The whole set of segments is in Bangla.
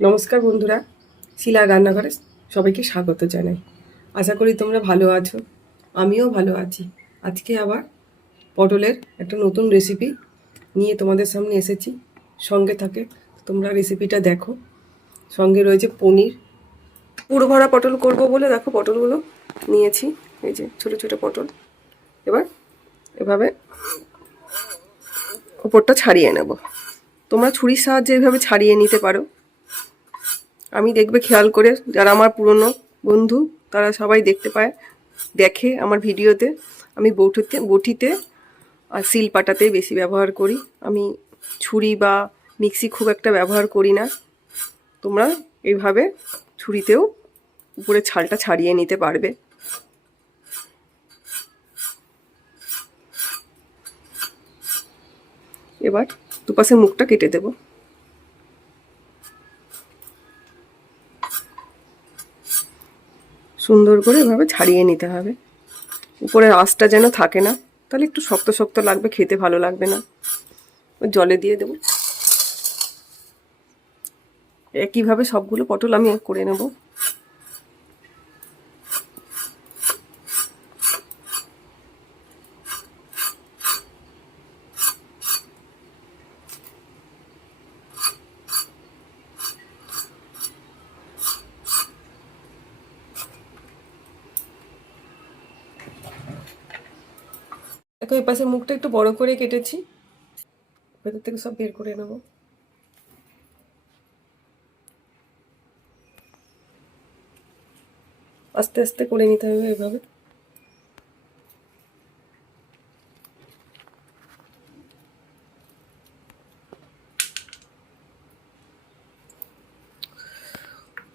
নমস্কার বন্ধুরা, শিলা রান্নাঘরে সবাইকে স্বাগত জানাই। আশা করি তোমরা ভালো আছো, আমিও ভালো আছি। আজকে আবার পটলের একটা নতুন রেসিপি নিয়ে তোমাদের সামনে এসেছি। সঙ্গে থাকে, তোমরা রেসিপিটা দেখো। সঙ্গে রয়েছে পনির। পুরো ভরা পটল করব বলে দেখো পটলগুলো নিয়েছি, এই যে ছোটো ছোটো পটল। এবার এভাবে ওপরটা ছাড়িয়ে নেব। তোমরা ছুরির সাহায্যে এভাবে ছাড়িয়ে নিতে পারো। আমি দেখবে খেয়াল করে, যারা আমার পুরনো বন্ধু, তারা সবাই দেখতে পায়, দেখে আমার ভিডিওতে। আমি বৌঠিতে বটিতে আর সিল পাটাতে বেশি ব্যবহার করি। আমি ছুরি বা মিক্সি খুব একটা ব্যবহার করি না। তোমরা এইভাবে ছুরিতেও উপরে ছালটা ছাড়িয়ে নিতে পারবে। এবার দুপাশে মুখটা কেটে দেবো। সুন্দর করে এভাবে ছাড়িয়ে নিতে হবে। উপরের আঁশটা যেন থাকে না, তাহলে একটু শক্ত শক্ত লাগবে, খেতে ভালো লাগবে না। জলে দিয়ে দেবো। একইভাবে সবগুলো পটল আমি করে নেব দেখো এই পাশের মুখটা একটু বড় করে কেটেছি। ভেতর থেকে সব বের করে নেব। আস্তে আস্তে করে নিতে হবে এভাবে।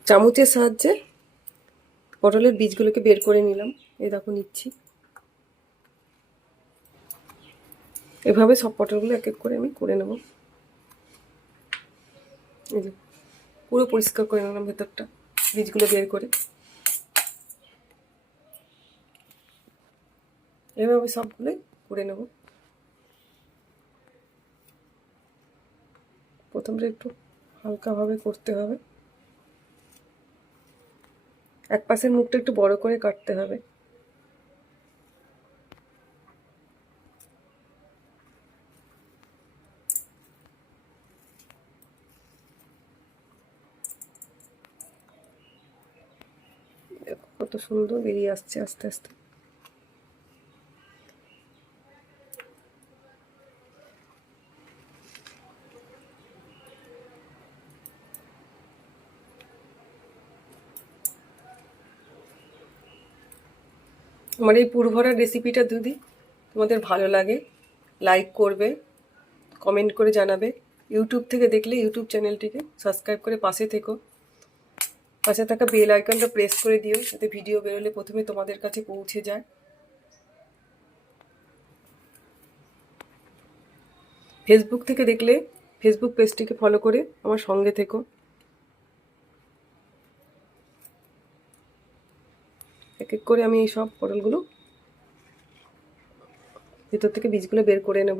চামচের সাহায্যে পটলের বীজগুলোকে বের করে নিলাম। এই দেখো নিচ্ছি। এভাবে সব পটলগুলো এক এক করে আমি করে নেব। এই যে, পুরো পরিষ্কার করে নিলাম ভেতরটা, বীজগুলো বের করে। এভাবে সবগুলোই করে নেব। প্রথমটা একটু হালকাভাবে করতে হবে। এক পাশের মুখটা একটু বড় করে কাটতে হবে কত সুন্দর বেরিয়ে আসছে আস্তে আস্তে। আমার এই পুরভরার রেসিপিটা যদি তোমাদের ভালো লাগে লাইক করবে কমেন্ট করে জানাবে। ইউটিউব থেকে দেখলে ইউটিউব চ্যানেলটিকে সাবস্ক্রাইব করে পাশে থেকো। পাশে থাকা বেল আইকনটা প্রেস করে দিও, যাতে ভিডিও বেরোলে প্রথমে তোমাদের কাছে পৌঁছে যায়। ফেসবুক থেকে দেখলে ফেসবুক পেজটিকে ফলো করে আমার সঙ্গে থেকো। এক এক করে আমি এই সব পটলগুলো ভিতর থেকে বীজগুলো বের করে নেব।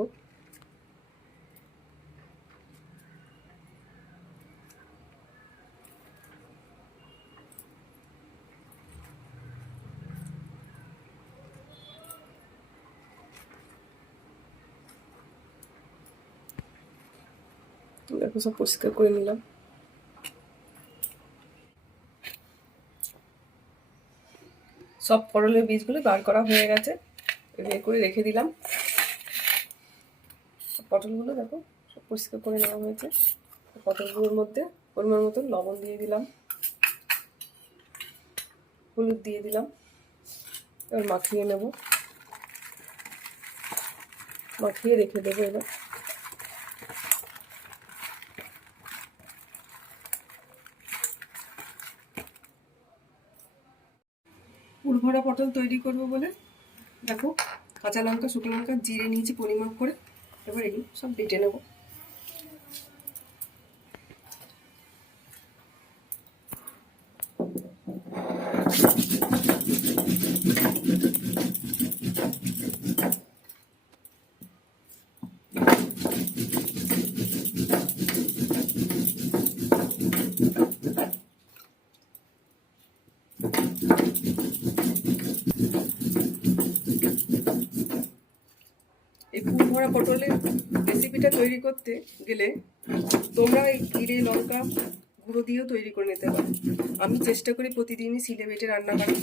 দেখো সব পরিষ্কার করে নিলাম সব পটলের বীজগুলো বার করা হয়ে গেছে। বের করে রেখে দিলাম। পটলগুলো দেখো, সব পরিষ্কার করে নেওয়া হয়েছে। পটলগুলোর মধ্যে পরিমাণ মতন লবণ দিয়ে দিলাম। হলুদ দিয়ে দিলাম। এবার মাখিয়ে নেব। মাখিয়ে রেখে দেবো এবার। পুরভরা পটল তৈরি করব বলে। দেখো, কাঁচা লঙ্কা, শুকনো লঙ্কা, জিরে নিয়েছি পরিমাপ করে। এবার এগুলো সব বেটে নেব। ভরা পটলের রেসিপিটা তৈরি করতে গেলে তোমরা এই জিরে, লঙ্কা গুঁড়ো দিয়েও তৈরি করে নিতে পারো। আমি চেষ্টা করি প্রতিদিনই সিলে বেটে রান্না করি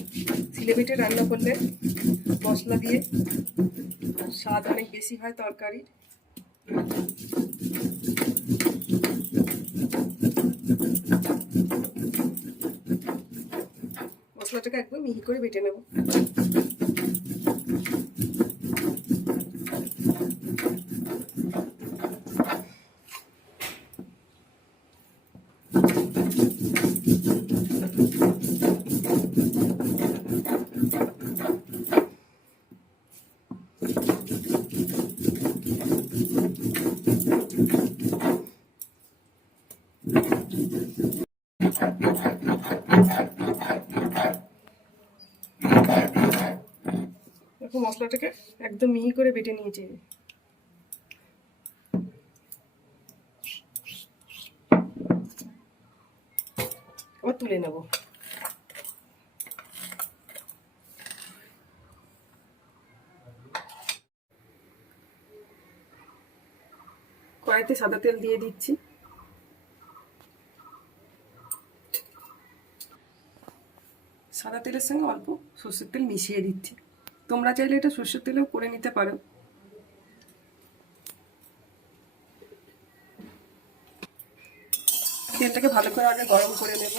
সিলে বেটে রান্না করলে মশলা দিয়ে স্বাদ অনেক বেশি হয় তরকারির। মশলাটাকে একদম মিহি করে বেটে নেব দেখো মশলাটাকে একদম মিহি করে বেটে নিয়েছি। আবার তুলে নেব। কড়াইতে সাদা তেল দিয়ে দিচ্ছি। সাদা তেলের সঙ্গে অল্প সর্ষের তেল মিশিয়ে দিচ্ছি। তোমরা চাইলে এটা সর্ষের তেলেও করে নিতে পারো। তেলটাকে ভালো করে আগে গরম করে নেব।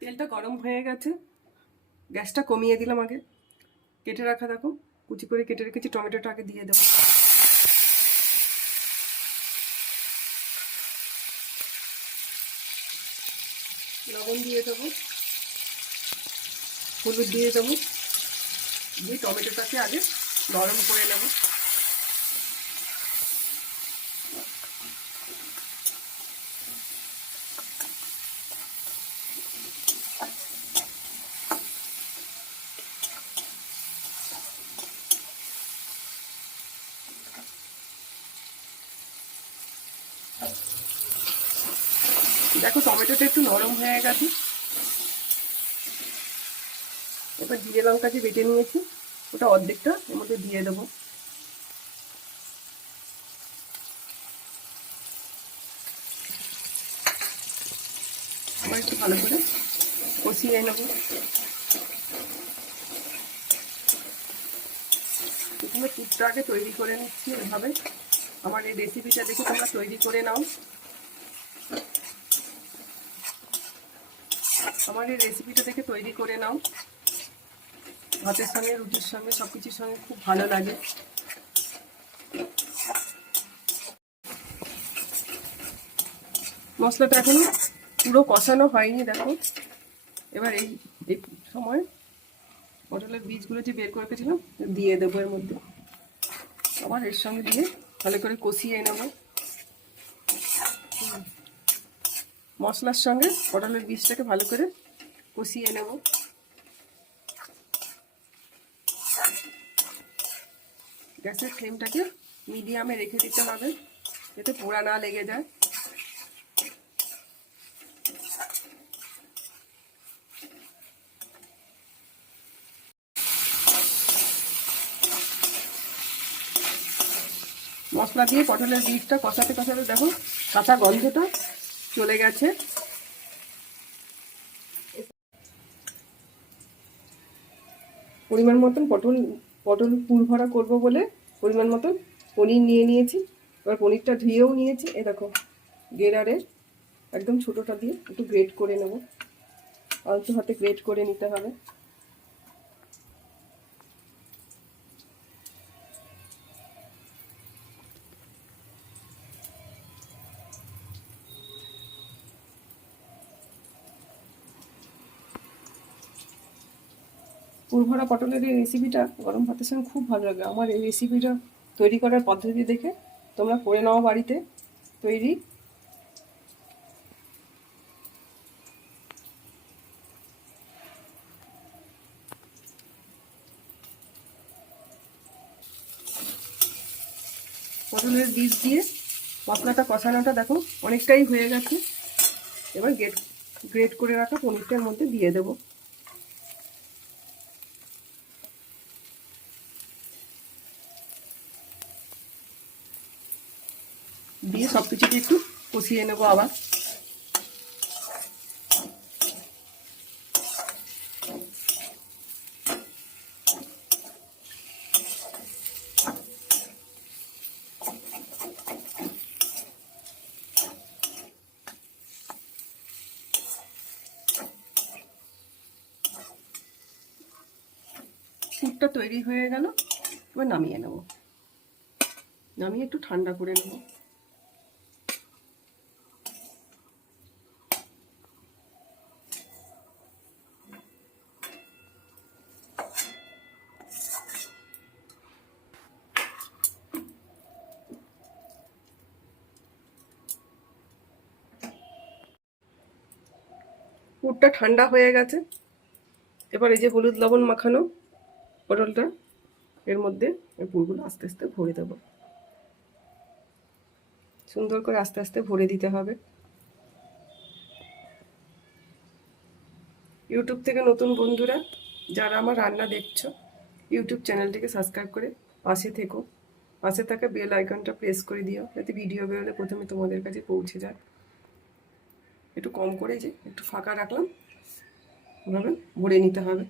তেলটা গরম হয়ে গেছে। গ্যাসটা কমিয়ে দিলাম আগে। কেটে রাখা দেখো। কুচি করে কেটে রেখেছি। টমেটোটা আগে দিয়ে দেবো। লবণ দিয়ে দেবো। হলুদ দিয়ে দেবো। দিয়ে টমেটোটাকে আগে নরম করে নেব দেখো টমেটোটা একটু নরম হয়ে গেছে এবার জিরে লঙ্কা যে বেটে নিয়েছি। ওটা অর্ধেকটা এর মধ্যে দিয়ে দেবো। আবার একটু ভালো করে কষিয়ে নেব। প্রথমে পুরটা আগে তৈরি করে নিচ্ছি এভাবে। আমার এই রেসিপিটা দেখে তোমরা তৈরি করে নাও। আমার এই রেসিপিটা দেখে তৈরি করে নাও। ভাতের সঙ্গে, রুটির সঙ্গে সব কিছুর সঙ্গে খুব ভালো লাগে। মশলাটা এখন পুরো কষানো হয়নি, দেখো। এবার এই সময় পটলের বীজগুলো যে বের করে রেখেছিলাম দিয়ে দেবো এর মধ্যে। আবার এর সঙ্গে দিয়ে ভালো করে কষিয়ে নেব। মশলার সঙ্গে পটলের বীজটাকে ভালো করে কষিয়ে নেব। গ্যাসের ফ্লেমটাকে মিডিয়ামে রেখে দিতে হবে, যাতে পোড়া না লেগে যায়। মশলা দিয়ে পটলের বীজটা কষাতে কষাতে দেখো, কাঁচা গন্ধটা চলে গেছে। পরিমাণ মতন পটল পটল পুর ভরা করব বলে পরিমাণ মতো পনির নিয়ে নিয়েছি। এবার পনিরটা ধুয়েও নিয়েছি। এ দেখো গেরারের একদম ছোটোটা দিয়ে একটু গ্রেট করে নেব। আলতু হাতে গ্রেট করে নিতে হবে। পুরভরা পটলের এই রেসিপিটা গরম ভাতের সঙ্গে খুব ভালো লাগে। আমার এই রেসিপিটা তৈরি করার পদ্ধতি দেখে তোমরা করে নাও বাড়িতে তৈরি। পটলের বীজ দিয়ে মশলাটা কষানোটা দেখো অনেকটাই হয়ে গেছে। এবার গ্রেট গ্রেট করে রাখা পনিরটার মধ্যে দিয়ে দেবো। দিয়ে সব কিছুকে একটু কষিয়ে নেব আবার। পুরটা তৈরি হয়ে গেল, এবার নামিয়ে নেব। নামিয়ে একটু ঠান্ডা করে নেব। পুরটা ঠান্ডা হয়ে গেছে। এবার এই যে হলুদ লবণ মাখানো পটলটা, এর মধ্যে এই পুরগুলো আস্তে আস্তে ভরে দেব। সুন্দর করে আস্তে আস্তে ভরে দিতে হবে। ইউটিউব থেকে নতুন বন্ধুরা, যারা আমার রান্না দেখছ, ইউটিউব চ্যানেলটিকে সাবস্ক্রাইব করে পাশে থেকো। পাশে থাকা বেল আইকনটা প্রেস করে দিও, যাতে ভিডিও বেরোলে প্রথমে তোমাদের কাছে পৌঁছে যায়। একটু কম করে যে একটু ফাঁকা রাখলাম। ওভাবে ভরে নিতে হবে।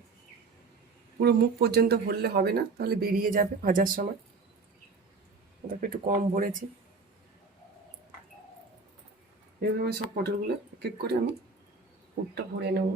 পুরো মুখ পর্যন্ত ভরলে হবে না, তাহলে বেরিয়ে যাবে ভাজার সময়। দেখো একটু কম ভরেছি। এইভাবে সব পটলগুলো এক এক করে আমি পুরটা ভরে নেব।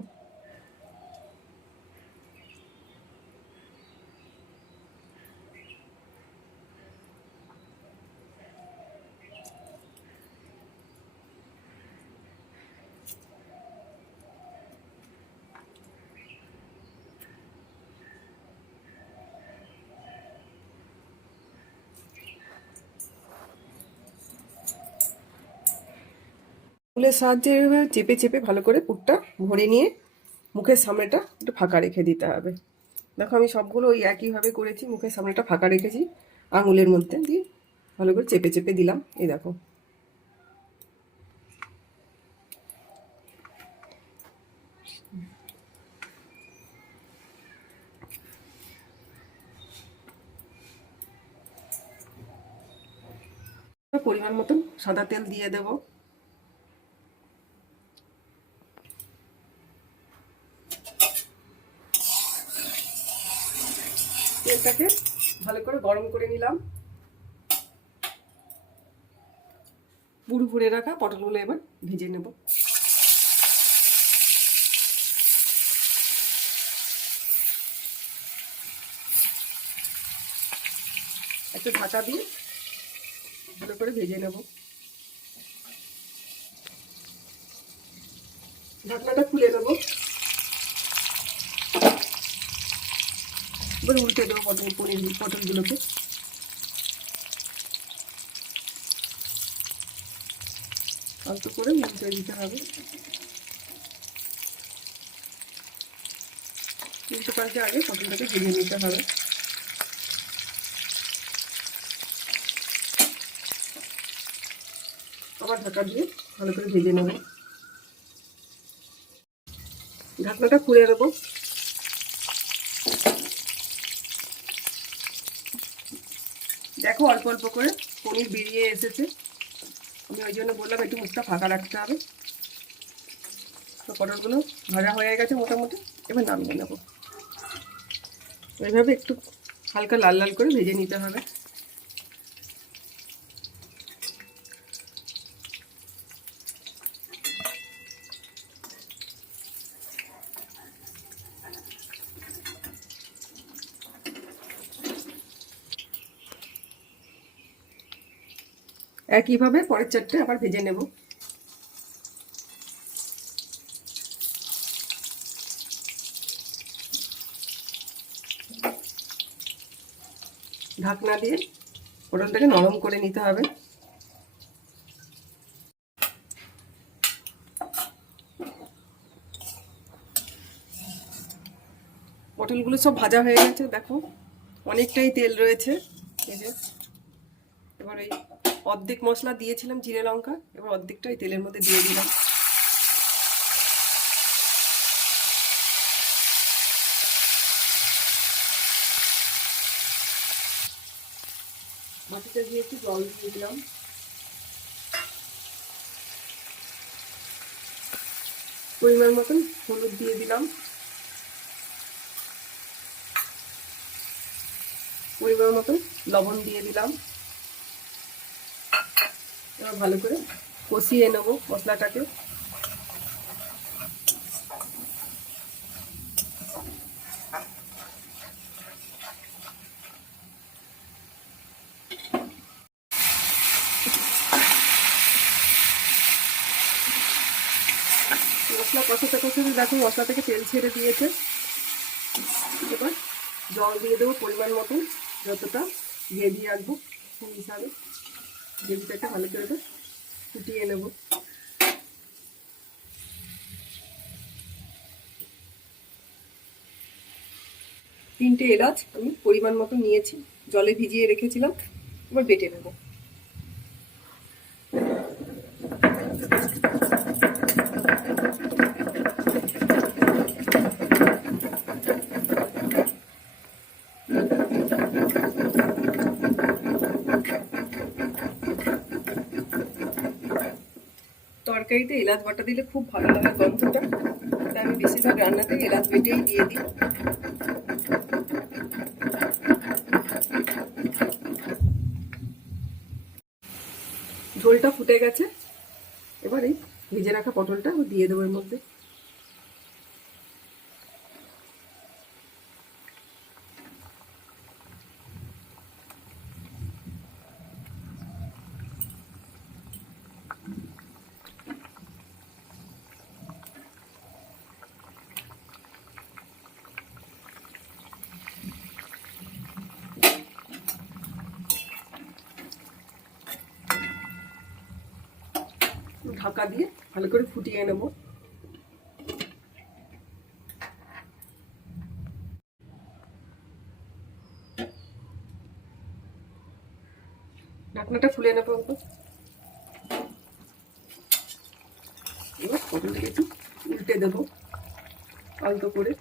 ফুলের সাহায্যে এভাবে চেপে চেপে ভালো করে পুরটা ভরে নিয়ে মুখের সামনেটা একটু ফাঁকা রেখে দিতে হবে। দেখো আমি সবগুলো ওই একইভাবে করেছি, মুখের সামনেটা ফাঁকা রেখেছি, আঙুলের মধ্যে দিয়ে ভালো করে চেপে চেপে দিলাম। এই দেখো। পরিমাণ মতন সাদা তেল দিয়ে দেবো। তেলটাকে ভালো করে গরম করে নিলাম। পুরো ভরে রাখা পটলগুলো এবার ভেজে নেব। একটু ঢাকা দিয়ে ভালো করে ভেজে নেব। ঢাকনাটা খুলে নেব। এবার উল্টে দেবো পটল পনির পটলগুলোকে অল্প করে উল্টে দিতে হবে। উল্টে পাল্টে আগে পটলটাকে ভেজে নিতে হবে। আবার ঢাকা দিয়ে ভালো করে ভেজে নেব। ঢাকনাটা খুলে দেবো দেখো অল্প অল্প করে পনির বেরিয়ে এসেছে। আমি ওই জন্য বললাম একটু মুখটা ফাঁকা রাখতে হবে। তো পটলগুলো ভাজা হয়ে গেছে মোটামুটি। এবার নামিয়ে নেব। এইভাবে একটু হালকা লাল লাল করে ভেজে নিতে হবে। একইভাবে পরের চারটে আবার ভেজে নেব। ঢাকনা দিয়ে পটলটাকে নরম করে নিতে হবে। পটলগুলো সব ভাজা হয়ে গেছে, দেখো। অনেকটাই তেল রয়েছে, এই যে। এবার এই অর্ধেক মশলা দিয়েছিলাম জিরে লঙ্কা, এবার অর্ধেকটা তেলের মধ্যে দিয়ে দিলাম। বাটিটা দিয়ে একটু জল দিয়ে দিলাম। পরিমাণ মতন হলুদ দিয়ে দিলাম। পরিমাণ মতন লবণ দিয়ে দিলাম। এবার ভালো করে কষিয়ে নেব মশলাটাকে। মশলা কষাতে কষাতে দেখো, মশলা থেকে তেল ছেড়ে দিয়েছে। এবার জল দিয়ে দেবো পরিমাণ মতন, যতটা গ্রেভি রাখব সেই হিসাবে। গ্রেভিটাকে ভালো করে ফুটিয়ে নেব। তিনটে এলাচ আমি পরিমাণ মতো নিয়েছি, জলে ভিজিয়ে রেখেছিলাম, এবার বেটে নেব। তরকারিতে এলাচ বাটা দিলে খুব ভালো লাগে গন্ধটা। তাই আমি বেশিরভাগ রান্নাতে এলাচ বেটেই দিয়ে দিই। ঝোলটা ফুটে গেছে। এবারে ভেজে রাখা পটলটা দিয়ে দেবো এর মধ্যে ঢাকা দিয়ে ভালো করে ফুটিয়ে নেব। ঢাকনাটা ফুলে নেব এবার পটলটাকে একটু উল্টে দেবো আলতো করে।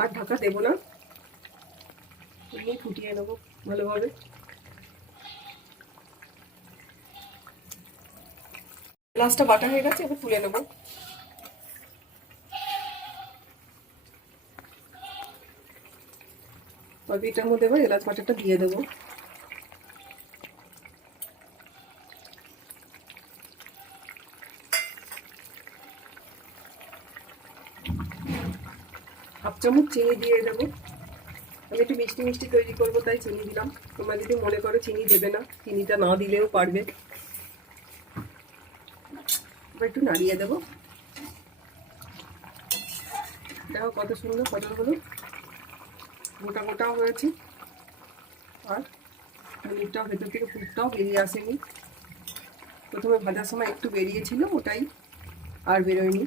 আর ঢাকা দেবো না। ফুটিয়ে নেব ভালোভাবে। লাস্টটা বাটা হয়ে গেছে, এবার তুলে নেব। তবে এটার মধ্যে এবার এলাচ বাটাটা দিয়ে দেবো। চামচ চিনি দিয়ে দেবো। আমি একটু মিষ্টি মিষ্টি তৈরি করব, তাই চিনি দিলাম। তোমরা যদি মনে করো চিনি দেবে না, চিনিটা না দিলেও পারবে। একটু নাড়িয়ে দেবো। দেখো কত সুন্দর পটলগুলো মোটা মোটাও হয়েছে। আর পনিরটাও ভেতর থেকে পুরটাও বেরিয়ে আসেনি। প্রথমে ভাজার সময় একটু বেরিয়েছিল, ওটাই আর বেরোয়নি।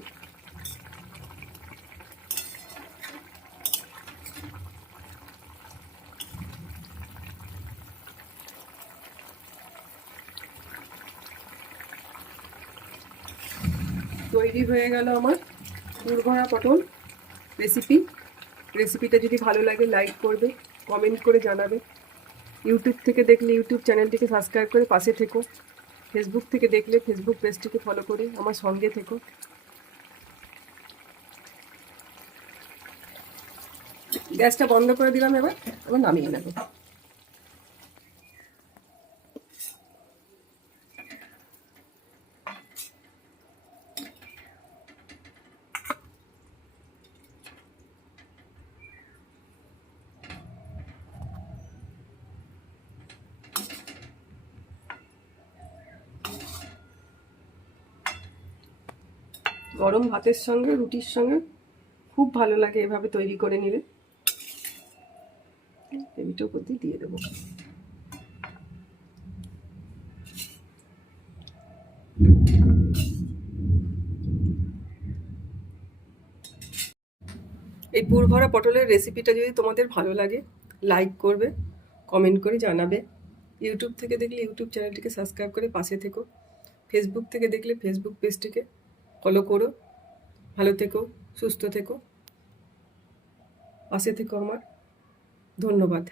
তৈরি হয়ে গেল আমার পুরভরা পটল রেসিপি রেসিপিটা যদি ভালো লাগে লাইক করবে কমেন্ট করে জানাবে। ইউটিউব থেকে দেখলে ইউটিউব চ্যানেলটিকে সাবস্ক্রাইব করে পাশে থেকো। ফেসবুক থেকে দেখলে ফেসবুক পেজটিকে ফলো করে আমার সঙ্গে থেকো। গ্যাসটা বন্ধ করে দিলাম এবার এবার নামিয়ে নেব। গরম ভাতের সঙ্গে, রুটির সঙ্গে খুব ভালো লাগে এভাবে তৈরি করে নিলে। উপর দিয়ে দিয়ে দেবো। এই পুরভরা পটলের রেসিপিটা যদি তোমাদের ভালো লাগে লাইক করবে কমেন্ট করে জানাবে। ইউটিউব থেকে দেখলে ইউটিউব চ্যানেলটিকে সাবস্ক্রাইব করে পাশে থেকো। ফেসবুক থেকে দেখলে ফেসবুক পেজটিকে ফলো করো ভালো থেকো সুস্থ থেকো পাশে থেকো আমার। ধন্যবাদ।